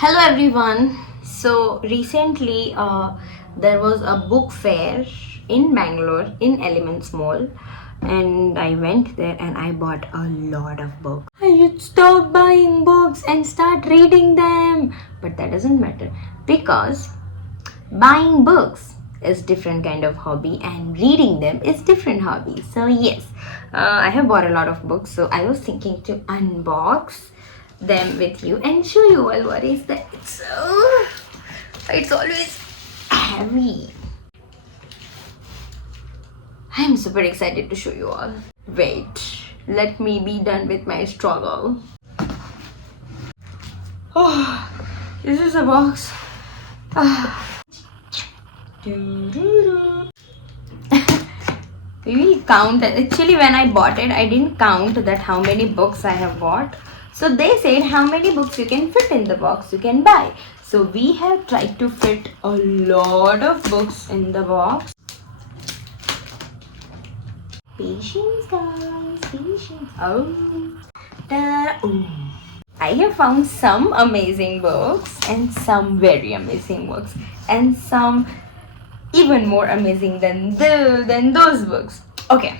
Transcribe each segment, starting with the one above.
Hello everyone. So recently there was a book fair in Bangalore in Elements Mall, and I went there and I bought a lot of books. I should stop buying books and start reading them, but that doesn't matter because buying books is different kind of hobby and reading them is different hobby. So yes, I have bought a lot of books, so I was thinking to unbox them with you and show you all what is that. It's always heavy. I'm super excited to show you all. Wait, let me be done with my struggle. Oh, this is a box. We will count. Actually, when I bought it, I didn't count that how many books I have bought. So they said how many books you can fit in the box you can buy. So we have tried to fit a lot of books in the box. Patience, guys, patience. I have found some amazing books and some very amazing books and some even more amazing than those books. Okay,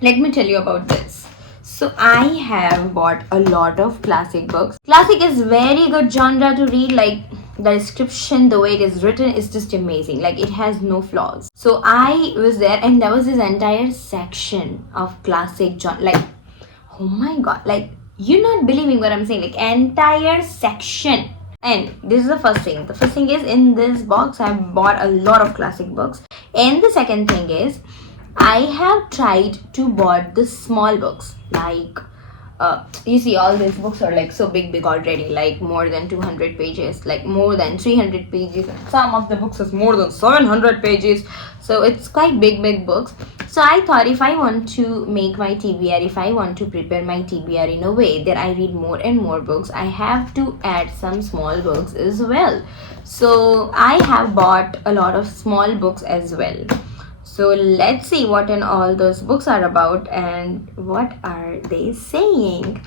let me tell you about this. So I have bought a lot of classic books. Classic is very good genre to read. Like the description, the way it is written is just amazing. Like it has no flaws. So I was there and there was this entire section of classic genre. Like, oh my god, like you're not believing what I'm saying. Like entire section. And this is the first thing. The first thing is in this box I bought a lot of classic books. And the second thing is I have tried to bought the small books. Like you see all these books are like so big already, like more than 200 pages, like more than 300 pages, and some of the books is more than 700 pages. So it's quite big books. So I thought if I want to make my TBR, if I want to prepare my TBR in a way that I read more and more books, I have to add some small books as well. So I have bought a lot of small books as well. So let's see what and all those books are about and what are they saying.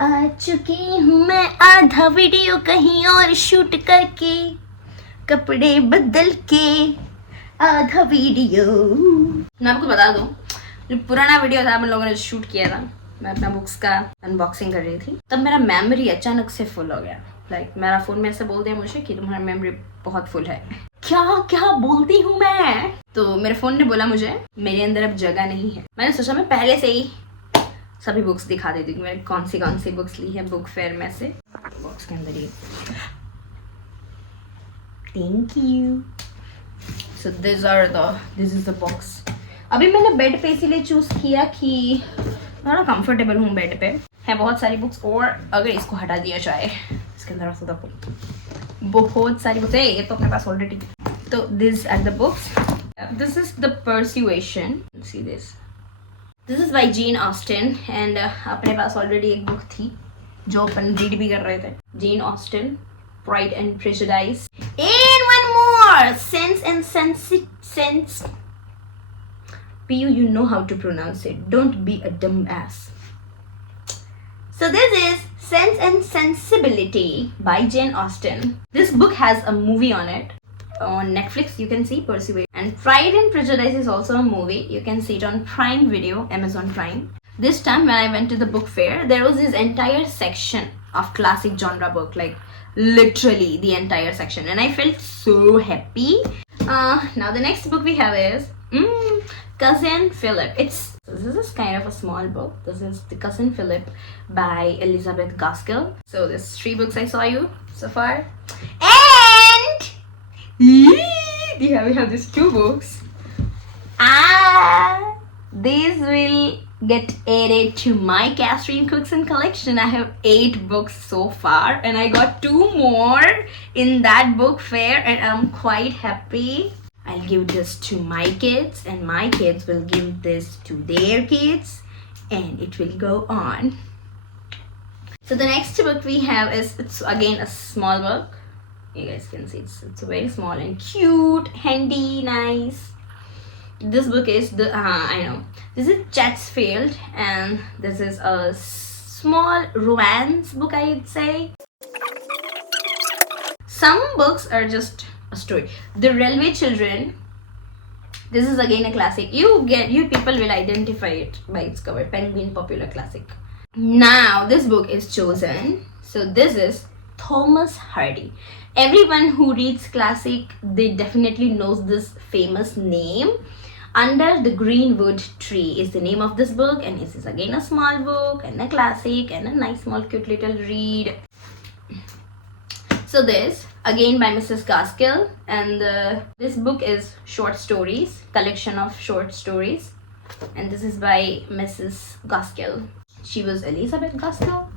आ चुकी हूँ मैं आधा video कहीं और shoot करके, कपड़े बदल के आधा वीडियो. मैं आपको बता दूं, जो पुराना वीडियो था हम लोगों ने शूट किया था, मैं अपना बुक्स का अनबॉक्सिंग कर रही थी, तब मेरा मेमोरी अचानक से फुल हो गया. लाइक मेरा फोन में ऐसे बोल दिया मुझे कि तुम्हारा मेमोरी बहुत फुल है. क्या बोलती हूँ मैं. तो मेरे फोन ने बोला मुझे मेरे अंदर अब जगह नहीं है. मैंने सोचा मैं पहले से ही सभी बुक्स दिखा देती हूँ मैंने कौन सी बुक्स ली है बुक फेयर में से. बॉक्स के अंदर ही. Thank you. So this is the box. अभी मैंने बेड पे इसीलिए चूज किया कि थोड़ा कंफर्टेबल हूँ. बेड पे है बहुत सारी बुक्स, और अगर इसको हटा दिया जाए इसके अंदर तो देखो बहुत सारी बुक्स है. ये तो अपने पास ऑलरेडी. तो this are the books. This is the Persuasion. See this is by Jane Austen. And अपने पास ऑलरेडी एक बुक थी जो अपन रीड भी कर रहे थे. Jane Austen, pride and prejudice. And one more, sense and sense. Piyu, you know how to pronounce it. Don't be a dumb ass. So this is Sense and Sensibility by Jane Austen. This book has a movie on it. On Netflix, you can see Persuade. And Pride and Prejudice is also a movie. You can see it on Prime Video, Amazon Prime. This time when I went to the book fair, there was this entire section of classic genre book. Like literally the entire section. And I felt so happy. Now the next book we have is Cousin Philip. This is kind of a small book. This is The Cousin Philip by Elizabeth Gaskell. So there's 3 books I saw you so far. And we have these 2 books. These will get added to my Catherine Cookson collection. I have 8 books so far and I got 2 more in that book fair and I'm quite happy. I'll give this to my kids and my kids will give this to their kids and it will go on. So the next book we have is, it's again a small book. You guys can see it's very small and cute, handy, nice. This book is this is Chatsfield and this is a small romance book, I would say. Some books are just a story. The Railway Children. This is again a classic. You people will identify it by its cover. Penguin Popular Classic. Now this book is chosen. So this is Thomas Hardy. Everyone who reads classic, they definitely knows this famous name. Under the Greenwood Tree is the name of this book, and this is again a small book and a classic and a nice small cute little read. So this again by Mrs. Gaskell, and this book is short stories, collection of short stories, and this is by Mrs. Gaskell. She was Elizabeth Gaskell,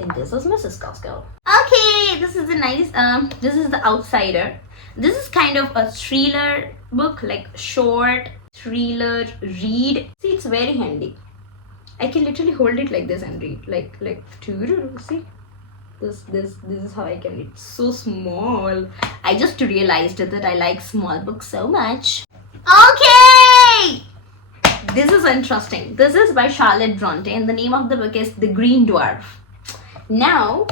and this was Mrs. Gaskell. Okay, this is a nice this is The Outsider. This is kind of a thriller book, like short thriller read. See, it's very handy. I can literally hold it like this and read, like see. This is how I can read. It's so small. I just realized that I like small books so much. Okay, this is interesting. This is by Charlotte Bronte, and the name of the book is The Green Dwarf. Now,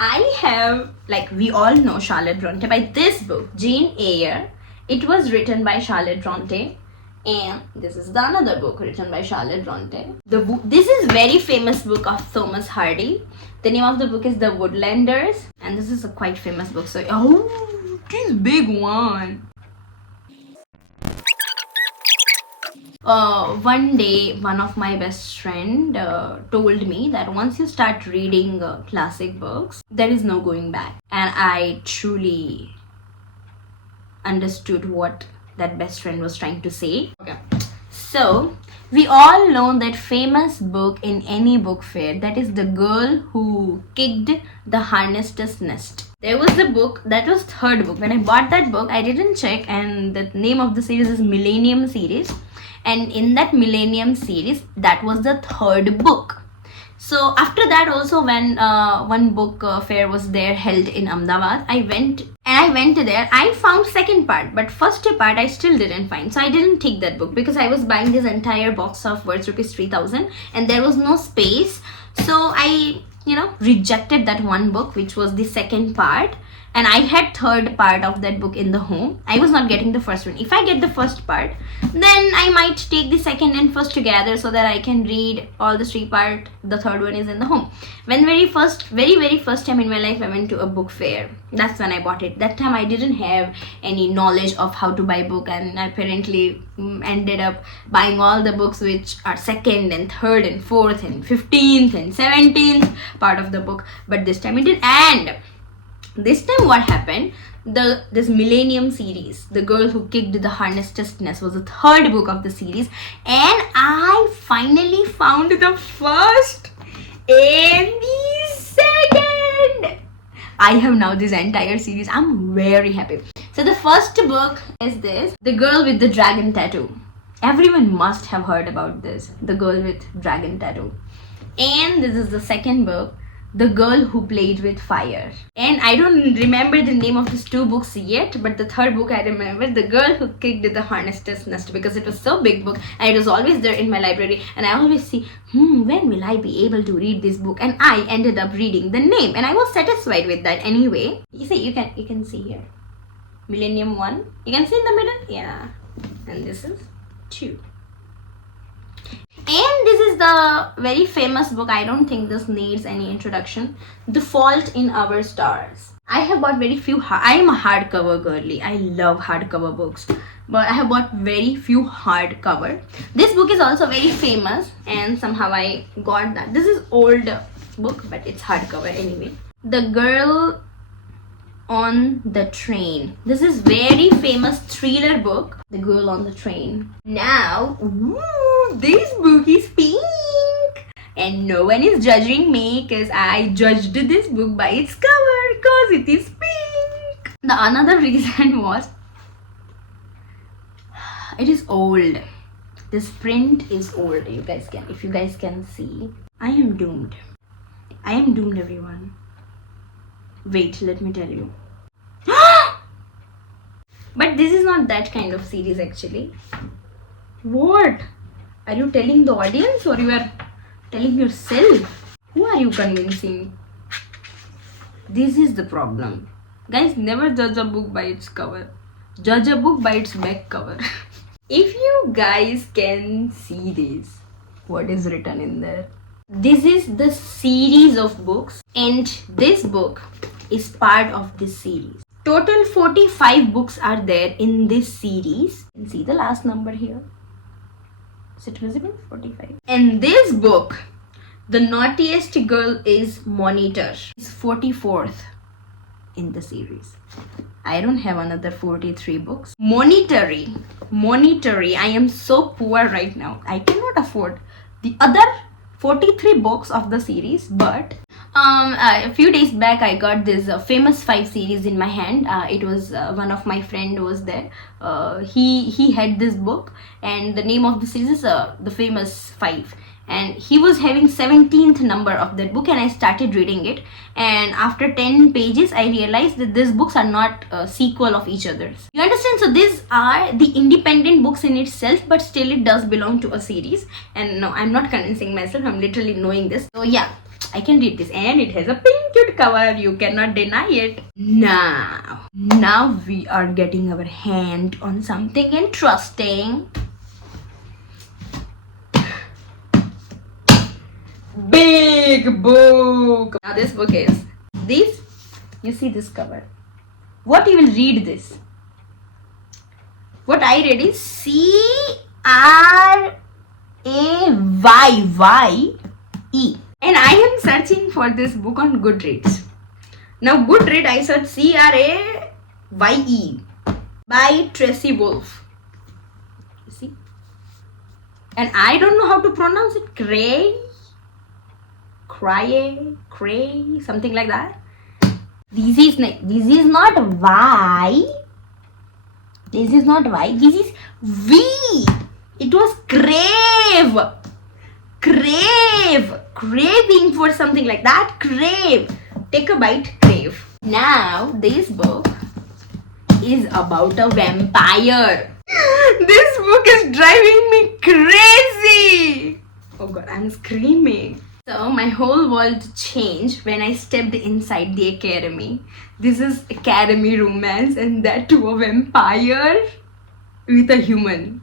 I have, like, we all know Charlotte Bronte by this book, Jane Eyre. It was written by Charlotte Bronte, and this is the another book written by Charlotte Bronte. This is very famous book of Thomas Hardy. The name of the book is The Woodlanders, and this is a quite famous book. So, oh, this big one. One day, one of my best friend told me that once you start reading classic books, there is no going back. And I truly understood what that best friend was trying to say. Okay. So, we all know that famous book in any book fair, that is The Girl Who Kicked the Harness's Nest. There was the book, that was third book. When I bought that book, I didn't check, and the name of the series is Millennium Series. And in that Millennium Series, that was the third book. So after that also, when one book fair was there held in Ahmedabad, I went there. I found second part, but first part I still didn't find. So I didn't take that book because I was buying this entire box of worth rupees 3,000 and there was no space. So I, rejected that one book, which was the second part. And I had third part of that book in the home. I was not getting the first one. If I get the first part, then I might take the second and first together so that I can read all the three part. The third one is in the home. When very first time in my life I went to a book fair. That's when I bought it. That time I didn't have any knowledge of how to buy book, and I apparently ended up buying all the books which are second and third and fourth and 15th and 17th part of the book. But this time it did. And this time what happened, this Millennium Series, The Girl Who Kicked the Harness's Nest, was the third book of the series, and I finally found the first and the second. I have now this entire series. I'm very happy. So the first book is this, The Girl with the Dragon Tattoo. Everyone must have heard about this, The Girl with Dragon Tattoo. And this is the second book, The Girl Who Played with Fire. And I don't remember the name of these two books yet, but the third book I remember, The Girl Who Kicked the Harness's Nest, because it was so big book and it was always there in my library, and I always see, when will I be able to read this book? And I ended up reading the name, and I was satisfied with that anyway. You see, you can see here, Millennium 1. You can see in the middle, yeah. And this is 2. And this is the very famous book. I don't think this needs any introduction. The Fault in Our Stars. I have bought very few. I am a hardcover girly. I love hardcover books, but I have bought very few hardcover. This book is also very famous, and somehow I got that. This is old book, but it's hardcover anyway. The Girl on the Train. This is very famous thriller book, The Girl on the Train. Now, this book is pink, and no one is judging me because I judged this book by its cover because it is pink. The another reason was it is old. This print is old. If you guys can see, I am doomed. I am doomed, everyone. Wait, let me tell you. But this is not that kind of series actually. What? Are you telling the audience or you are telling yourself? Who are you convincing? This is the problem. Guys, never judge a book by its cover. Judge a book by its back cover. If you guys can see this, what is written in there? This is the series of books, and this book is part of this series. Total 45 books are there in this series. You can see the last number here. Is it visible? 45. And this book, the naughtiest girl is Monitor. It's 44th in the series. I don't have another 43 books. Monetary. I am so poor right now. I cannot afford the other 43 books of the series, but a few days back I got this famous 5 series in my hand. It was one of my friend was there. He had this book, and the name of the series is the famous 5, and he was having 17th number of that book, and I started reading it, and after 10 pages I realized that these books are not a sequel of each other's. You understand? So these are the independent books in itself, but still it does belong to a series. And no, I'm not convincing myself, I'm literally knowing this. So yeah, I can read this, and it has a pink cute cover. You cannot deny it. Now we are getting our hand on something interesting. Big book. Now this book is this. You see this cover. What you will read this? What I read is CRAYYE. And I am searching for this book on Goodreads. Now Goodreads I search CRAYE by Tracy Wolf. You see? And I don't know how to pronounce it. Cray, something like that. This is not Y. This is not Y. This is V. It was craving for something like that. Crave. Take a bite. Crave. Now this book is about a vampire. This book is driving me crazy. Oh god, I'm screaming. So my whole world changed when I stepped inside the academy. This is academy romance, and that to a vampire with a human.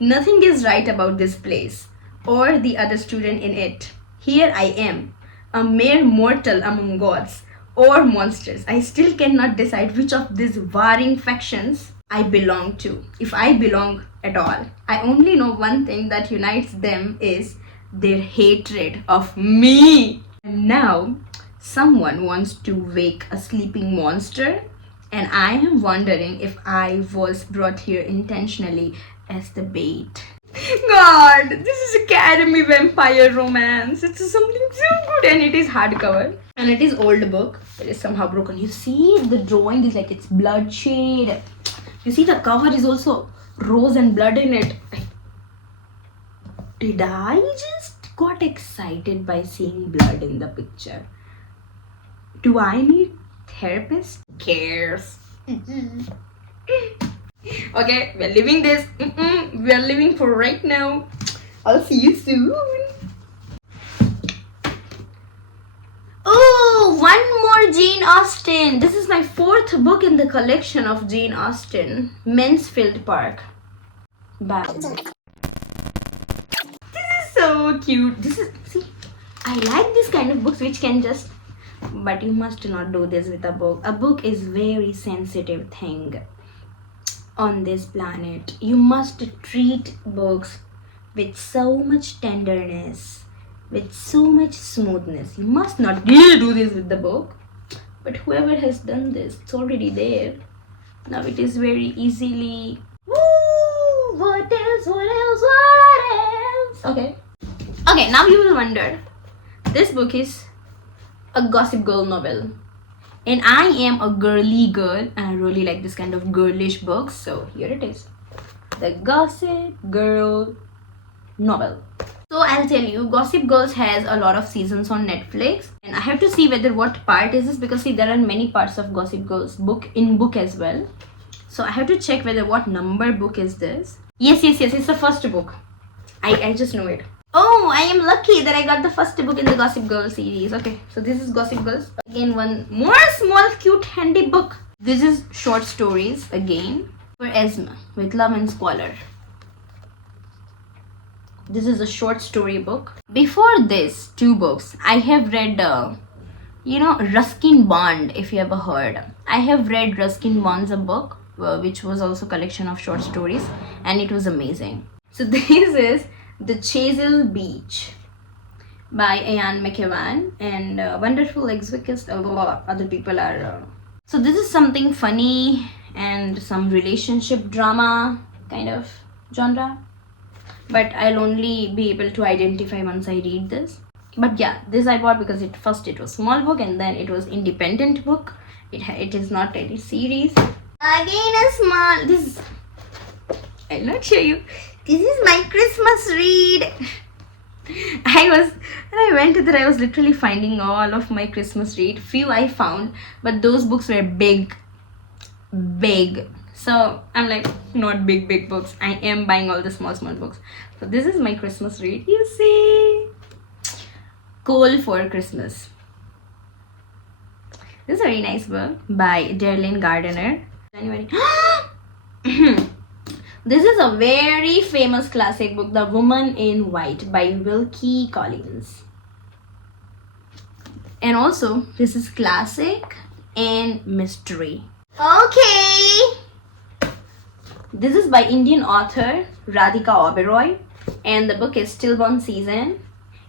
Nothing is right about this place or the other student in it. Here I am, a mere mortal among gods or monsters. I still cannot decide which of these warring factions I belong to, if I belong at all. I only know one thing that unites them is their hatred of me. And now someone wants to wake a sleeping monster, and I am wondering if I was brought here intentionally as the bait. God, this is Academy vampire romance. It's something so good, and it is hardcover, and it is old book. It is somehow broken. You see the drawing is like it's blood shade. You see the cover is also rose and blood in it. Did I just got excited by seeing blood in the picture? Do I need therapist? Cares. Okay, we're leaving this. We're leaving for right now. I'll see you soon. Oh, one more Jane Austen. This is my 4th book in the collection of Jane Austen. Mansfield Park. Bye. So cute. See, I like this kind of books which can just, but you must not do this with a book. A book is very sensitive thing on this planet. You must treat books with so much tenderness, with so much smoothness. You must not really do this with the book, but whoever has done this, it's already there. Now it is very easily. Woo! What else? Okay, now you will wonder, this book is a Gossip Girl novel, and I am a girly girl, and I really like this kind of girlish books, so here it is, the Gossip Girl novel. So I'll tell you, Gossip Girls has a lot of seasons on Netflix, and I have to see whether what part is this, because see, there are many parts of Gossip Girls book as well, so I have to check whether what number book is this. Yes, it's the first book. I just know it. Oh, I am lucky that I got the first book in the Gossip Girl series. Okay, so this is Gossip Girls. Again, one more small, cute, handy book. This is short stories again for Esma with Love and Squalor. This is a short story book. Before this, two books, I have read, Ruskin Bond, if you ever heard. I have read Ruskin Bond's a book, which was also a collection of short stories, and it was amazing. So this is The Chesil Beach by Ian McEwan, and wonderful executive. Other people are. So this is something funny and some relationship drama kind of genre, but I'll only be able to identify once I read this. But yeah, this I bought because it was small book and then it was independent book. It is not any series. Again a small. This I'll not show you. This is my Christmas read. When I went there, I was literally finding all of my Christmas read. Few I found, but those books were big. So I'm like, not big books. I am buying all the small books. So this is my Christmas read. You see, Coal for Christmas. This is a very nice book by Darlene Gardner. January. This is a very famous classic book, The Woman in White by Wilkie Collins. And also, this is classic and mystery. Okay. This is by Indian author Radhika Oberoi, and the book is Stillborn Season.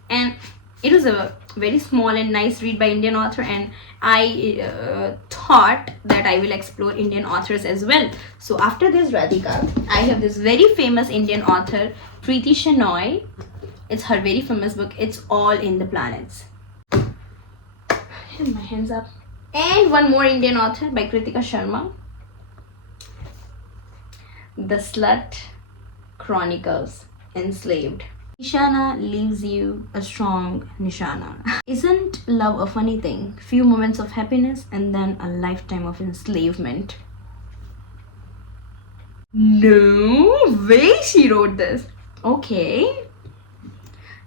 And it was a very small and nice read by Indian author, and I thought that I will explore Indian authors as well. So after this Radhika, I have this very famous Indian author Preeti Shenoy. It's her very famous book, It's All in the Planets. And my hands up. And one more Indian author by Kritika Sharma, The Slut Chronicles, Enslaved. Nishana leaves you a strong nishana. Isn't love a funny thing? Few moments of happiness and then a lifetime of enslavement. No way she wrote this. Okay.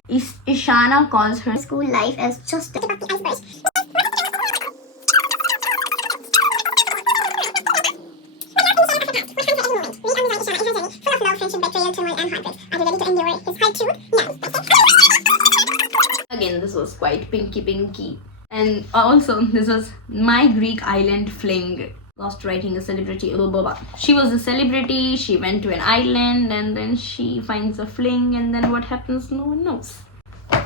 Ishana calls her school life as just the tip of the iceberg. Again, this was quite pinky. And also, this was My Greek Island Fling. Lost writing a celebrity. She was a celebrity, she went to an island, and then she finds a fling, and then what happens, no one knows. Okay,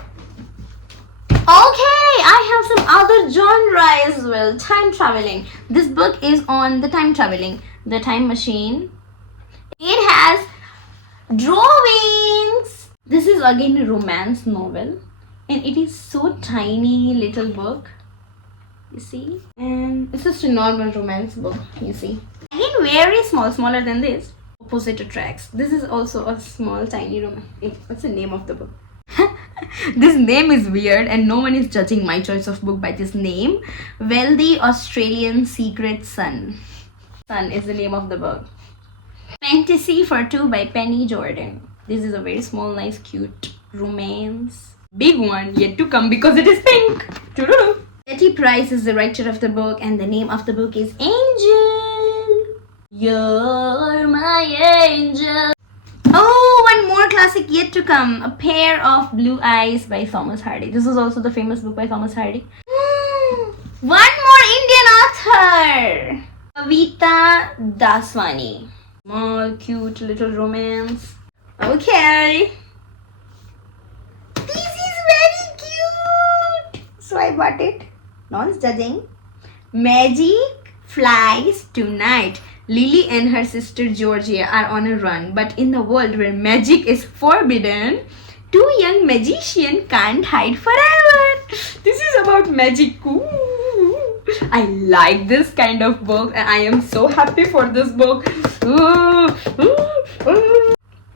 I have some other genre as well. Time traveling. This book is on the time traveling, the time machine. It has drawings. This is again a romance novel, and it is so tiny little book, you see, and it's just a normal romance book, you see. Again, very small, smaller than this. Opposite attracts. This is also a small tiny romance. What's the name of the book? This name is weird and no one is judging my choice of book by this name. Wealthy Australian Secret Son. Son is the name of the book. Fantasy for Two by Penny Jordan. This is a very small, nice, cute romance. Big one yet to come because it is pink. Betty Price is the writer of the book, and the name of the book is Angel. You're my angel. Oh, one more classic yet to come. A Pair of Blue Eyes by Thomas Hardy. This is also the famous book by Thomas Hardy. One more Indian author. Kavita Daswani. Small, cute, little romance. Okay. This is very cute. So I bought it. No one's judging. Magic Flies Tonight. Lily and her sister Georgia are on a run, but in the world where magic is forbidden, two young magicians can't hide forever. This is about magic. Ooh. I like this kind of book, and I am so happy for this book.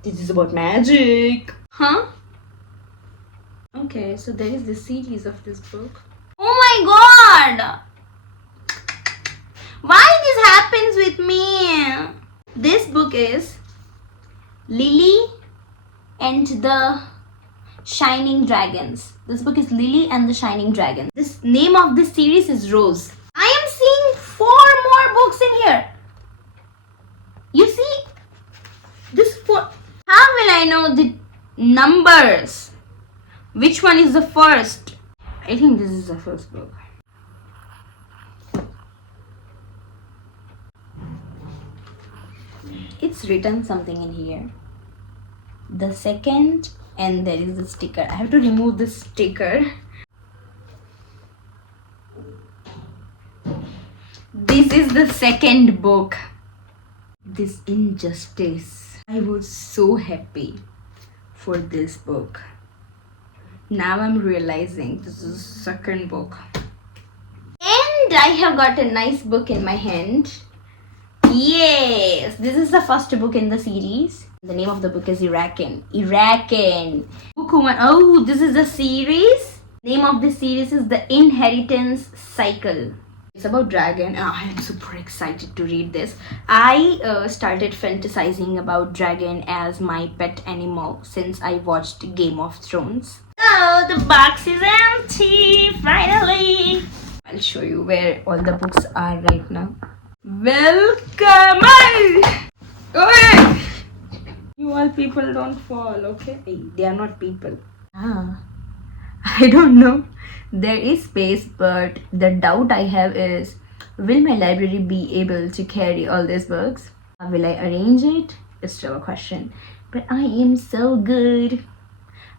This is about magic. Huh? Okay, so there is the series of this book. Oh my god! Why this happens with me? This book is Lily and the Shining Dragons. This book is Lily and the Shining Dragon. This name of this series is Rose. I am seeing 4 more books in here. You see, this 4. How will I know the numbers? Which one is the first? I think this is the first book. It's written something in here. The second, and there is a sticker. I have to remove this sticker. This is the second book. This Injustice. I was so happy for this book. Now I'm realizing this is the second book. And I have got a nice book in my hand. Yes, this is the first book in the series. The name of the book is Irakan. Book 1. Oh, this is the series. Name of this series is The Inheritance Cycle. It's about dragon. I am super excited to read this. I started fantasizing about dragon as my pet animal since I watched Game of Thrones. Oh, the box is empty, finally. I'll show you where all the books are right now. Welcome! Okay. You all people don't fall, okay? They are not people. I don't know. There is space, but the doubt I have is, will my library be able to carry all these books? Will I arrange it? It's still a question. But I am so good.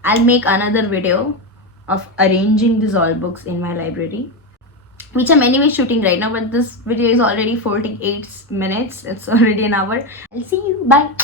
I'll make another video of arranging these all books in my library, which I'm anyway shooting right now, but this video is already 48 minutes. It's already an hour. I'll see you. Bye.